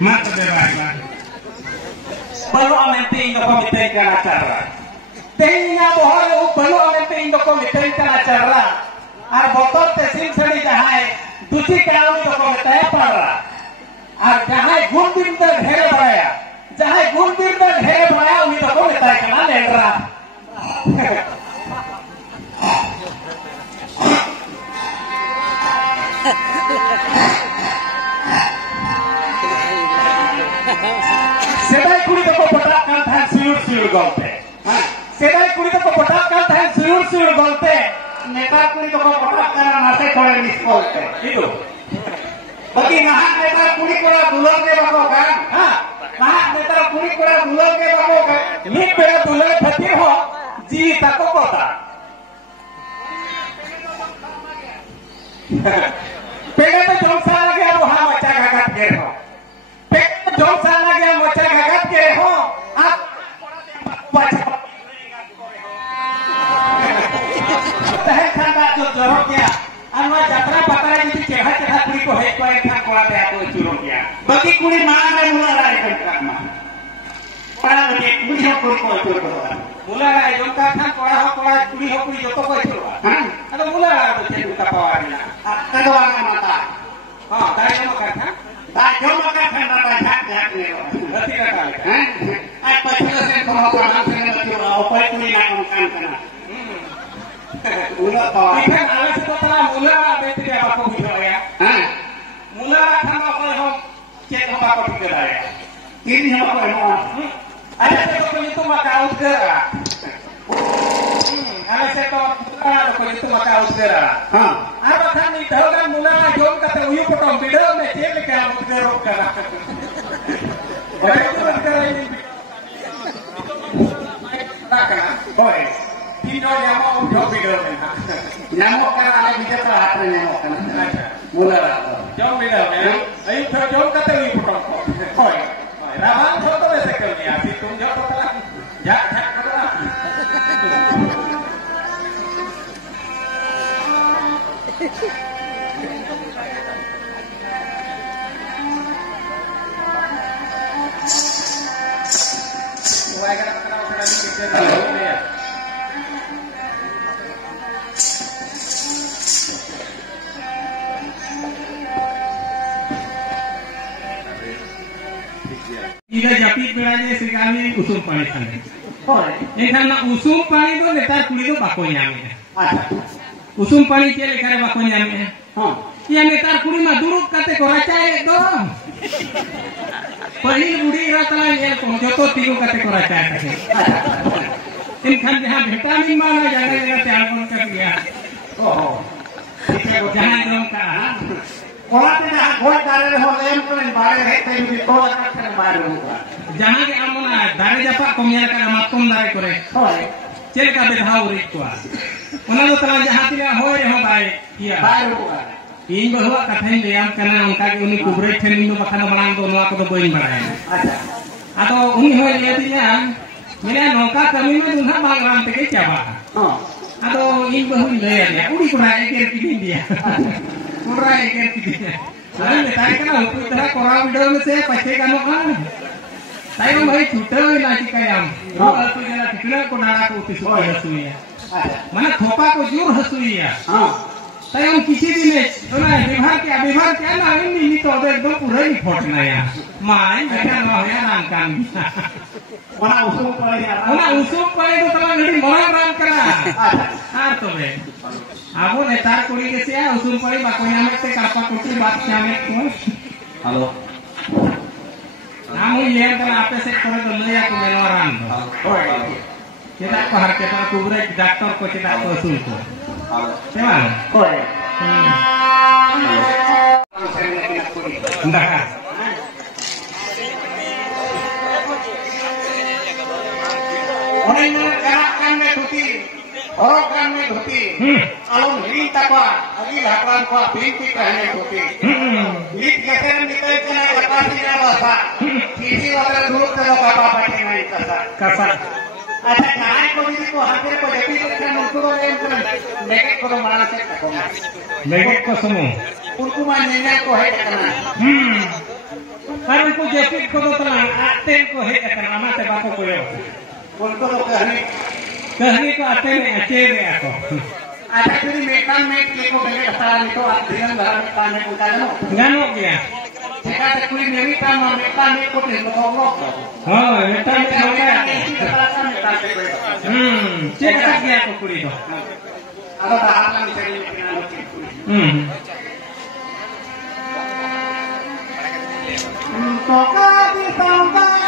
Mata berapa? Baru amente indo komite kan acara. Tehnya bohong baru amente indo komite kan acara. Ar botol tesim sedi jahai duci kalau indo komite para. Ar jahai gundir dan hera baraya. Jahai gundir dan hera baraya indo komite kan lendra. Sedai kuri to ko patakan than suyur golte. Sedai kuri to ko patakan than suyur golte. Neta kuri to ko patakan nase kore miskolte. Itu. Bagi nahak neta kuri kora dulur ke bako kan? Ha? Nahak neta kuri kora dulur ke bako kan? Mik pera dulur phatir ho ji tako kota. Pera to jongsa lagi abu ha macha gagat ke ho. Jongsa lagi macha gagat ke ho. Ap baca tahe khanda jo jorok ya. Anwa jatra patara jadi ceha kuri ko hek ko ek kola te aku curok ya. Bagi kuri mana mula rai kan mah. Para bagi kuri ho kuri ko curok. Mula rai jongka kan kola kuri ho kuri joto ko curok. Ado mula rai to cedu ka pawarna. Ado anga mata. Ha, dai mo ka kan? Dai jo maka kan ra jak ni. Berarti kata. Ai pachila sen ko ko han sen na curok. Opai kuri na kan kana. Mula pawa. Ikan alas itu telah mula betri apa kau bilang ya? Mula kan apa yang cek apa kau bilang ya? Ini apa yang ada satu itu maka utara. Ada satu itu maka utara. Apa kan itu kan mula jom kata uyu potong video macam ni kalau utara utara. Baik utara ini. Tak kan? Baik. Tidak nyamuk jauh beda dengan nyamuk kan ada bicara apa nyamuk kan mula jauh beda dengan ayo jauh kata ini potong koi rabang foto sekali ni asyik tunjuk potong jak kerana mulai kenapa sudah ni ya. Ida japit berani sekali usum pani sana. Enkan na usum pani tu letar kuli tu bako nyame. Usum pani cile kare bako nyame. Ia letar kuli mah durut kate koracai do. Pahil budi ratala ia joto tigo kate koracai kate. Enkan jahan vitamin mana jangan tiapun kerja. Jangan dong kah. Orang tidak kuat dari hotel pun bayar hektar itu kuat kan bayar juga. Jangan ke amona dari japa komiar kan matum dari kore. Cel ka bedhau rit kuat. Ona lo telah jahat dia hoy ho baik. Iya. Bayar juga. Ini bahwa katanya dia karena angka ini kubre ten itu bakal malang to noa ko boin barai. Atau uni hoy dia dia. Mila noka kami mah dunha bang ram teke siapa. Atau ini bahwa dia ya uri kurai ke kini dia. Murai kan gitu. Lalu ditanya kan aku terang korang dulu saya pakai kamu kan. Saya mau cuter lagi kayam. Kalau tu jalan dikira kau nak aku utus hasuya. Mana thopa ko jur hasuya. Saya mau kisi dini. Tulah bihar ke anak ini tu ada dua puluh ni pot naya. Main mereka mau ya nangkang. Mana usum pada itu telah jadi orang ram kena. Arto be. Aku netar kuri ke sia usum pada bako nyamet te kapak kuti bat nyamet ko. Halo. Namu yang telah apa sek kore domle aku meloran. Kita ko har kita kubre doktor ko kita ko usul ko. Halo. Teman. Koi. Ndak. Orang yang kan me dhuti, orang kan me dhuti. Alun hiri takwa, agi lakran kwa binti kahne dhuti. Lit kesan nikai kena batasi na basa. Kisi wala dulu kalau bapa pakai naik kasa. Ada naik ko dito ko hampir ko jadi kan untuk orang pun nekek ko mana se takoma. Nekek ko semua. Unku manenya ko hai kana. Karena ku jepit ko telang aten ko hek akan ama te bako ko yo. Untuk lo Kahni ko aten acere ako. ada kiri mekan mek ko beli kesalahan itu dengan dalam tanya kutano. Ngano dia? Jika ada kuli mekan mekan ko di ngolok. Oh, metan sampai. Cek dia ko kuri do. Ada tahapan di sini dengan Toka di sambale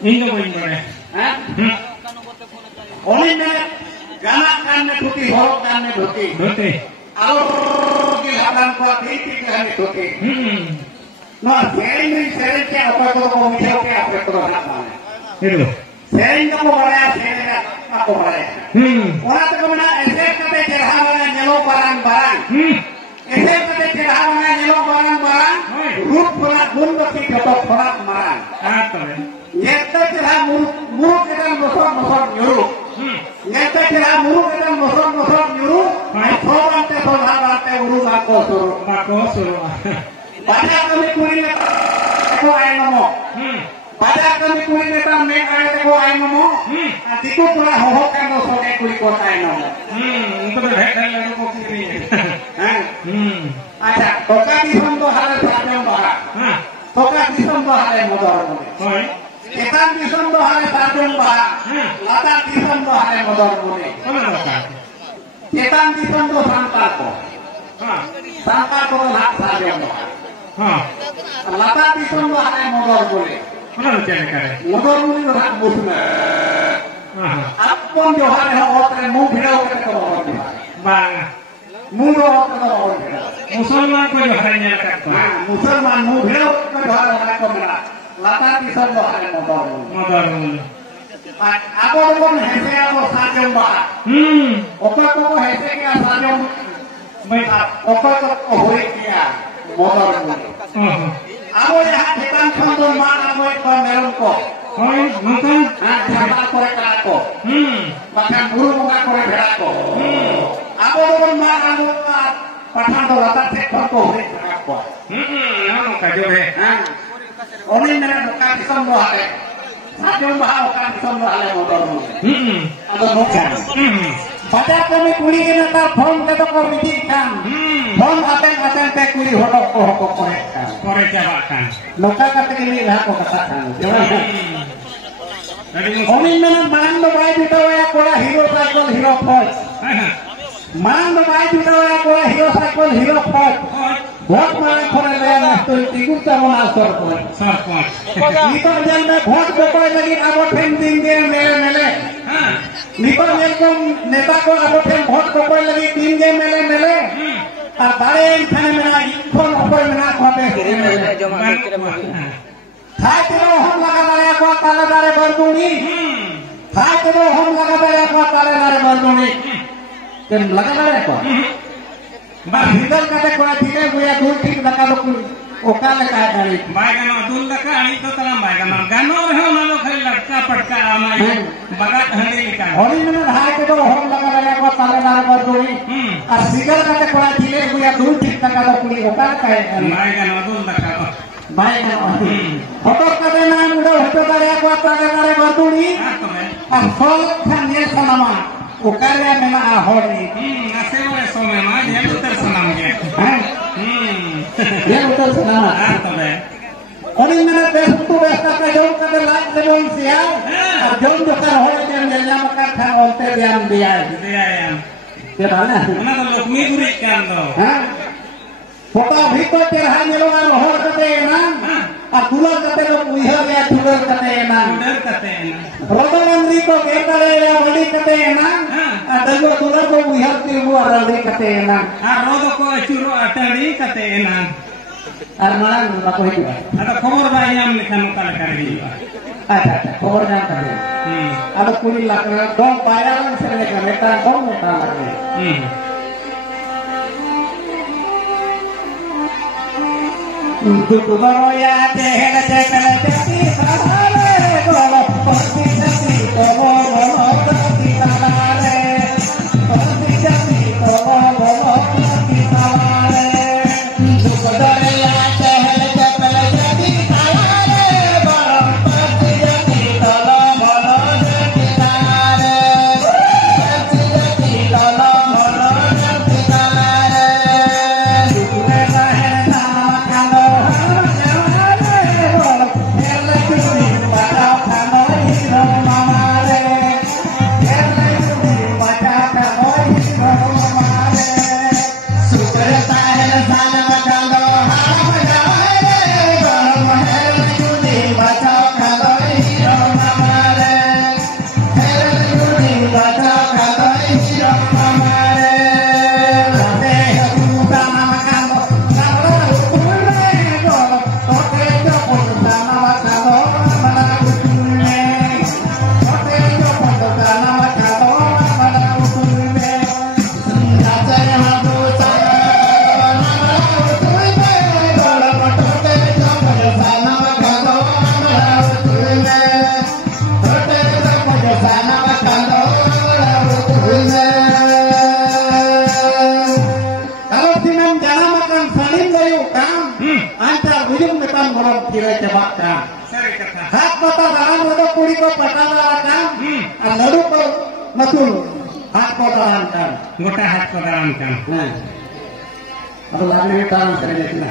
Indo boleh. Hah? Oleh ganak kan dhuti horok kan dhuti. Dhuti. Alur ki hadan ko dhiti kan dhuti. Nah, sering ke apa ko video ke apa ko apa. Itu. Sering ko boleh sering aku boleh. Orang tu kemana esek kate cerhana nyelo barang-barang. Esek kate cerhana nyelo barang-barang. Rup pula mundo ki jotok pula marang. Apa ya? Nyata cerah muruk kita mosok nyuruh. Nyata cerah muruk kita mosok nyuruh. Soran te soran te urus aku suruh. Pada kami kuliah aku ayam ngomong. Pada kami kuliah kita mek ayam aku ayam ngomong. Adiku pula hohok kan soke kuliah kota ayam ngomong. Itu berhak lalu kok kiri. Aja, toka di sondo hal sajam bahak. Toka di sondo hal modal. Ikan disam bahaya sarjung bah, lata disam bahaya modal muni. Ikan disam to sangkar ko hak sarjung bah. Lata disam bahaya modal muni. Modal muni to hak musna. Apon johare ho otre mu bhidao kete ko mohon Bang. Mu do otre ko mohon. Musalman ko johare nya kat. Musalman mu bhidao ko johare ko mera. Lata disam bahaya modal. Ako pun hese ako sarjung bah. Oka ko hese ke sarjung Okoy ko huri kia motor mo. Amo yang hitam kondo mana mo ko meron ko. Hoy, nonton. Sama kore kalako. Bahkan guru muka kore berako. Amo don mana mo pathan do rata tek ko huri kalako. Ano kajo he. Oni mera muka kisam mo hale. Sajong baha muka kisam mo hale motor mo. Ado muka. Pada kami kuli kena ta phone ke to ko meeting kan. Phone aten te kuli hodok ko korek kan. Korek jabakan. Loka kate kini lah ko katakan. Oni mena man do bai juta ya kola hero cycle hero force. Man do bai juta ya kola hero cycle hero force. Vot man kore le na to tigur ta mona sor ko. Ito jan me vot ko ko lagi abo pen din de mele. Niko melkom neta ko abo pen vot ko ko lagi din de mele. Ar bare thane mena ikhon opor mena ko be. Thai tero hom laga dare ko tala dare barduni. Thai tero hom laga dare ko tala dare barduni. Ken laga dare ko. Ba hidal kate ko thile buya dul thik daka do okale ka dare. Bai gano dul daka ani to talam bai gano gano reho nalo khali latka patka amai bagat handi likan. Holi mena thai tero hom laga dare ko tala dare barduni. Ar sigal kate ko thile buya dul thik daka do okale ka dare. Bai gano dul daka. Baik Hotok kate na muda hotok dare ko tala dare barduni. Asol khanye sanama. Ukare mena ahori. Asewore somema dia utar sanam ge. Dia utar sanama. Tobe. Oni mena bestu besta ka jom kate lag lebon sia. Ar jom dokar hoye dem janya maka khan onte diam dia. Dia yang. Dia bana. Mana to lokmi gurik kan to. Foto bhito terha nelo ar hor kate na. Ar dular kate lo uihar ya dular kate na. Dular kate na. Rodamandri ko ketare ya wali kate na. Adago dular ko uihar ti bu arali kate na. Ar rodo ko churo atari kate na. Ar malang la ko hidu. Ada khobor bayam likan kala kari. Acha khobor jam kare. Ada kuli lakna dong payalan sere ka meta dong meta lage. Dudubaro ya tehela tekala jati salale golo pasti jati golo golo pasti salale pasti jati golo golo pasti salale dudubaro ya tehela tekala jati salale golo pasti jati golo golo pasti salale pasti jati golo golo pasti salale dudubaro Hak kota dalam untuk kuli ko patalakan, lalu ko matul hak kota dalam. Gota hak kota dalam kan. Nah, kalau lagi dalam serigala.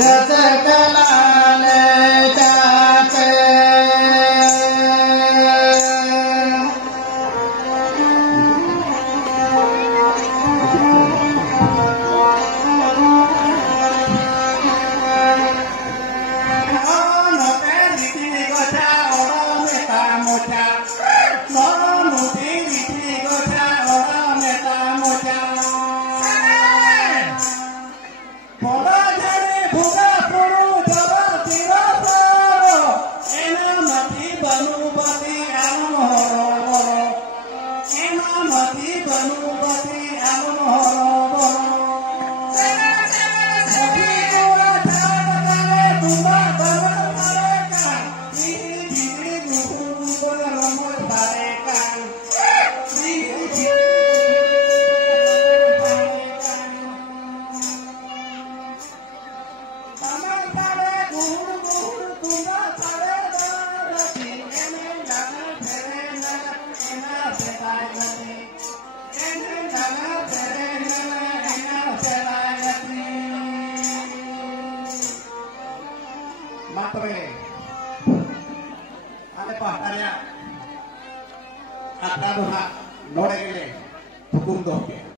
Jata kalale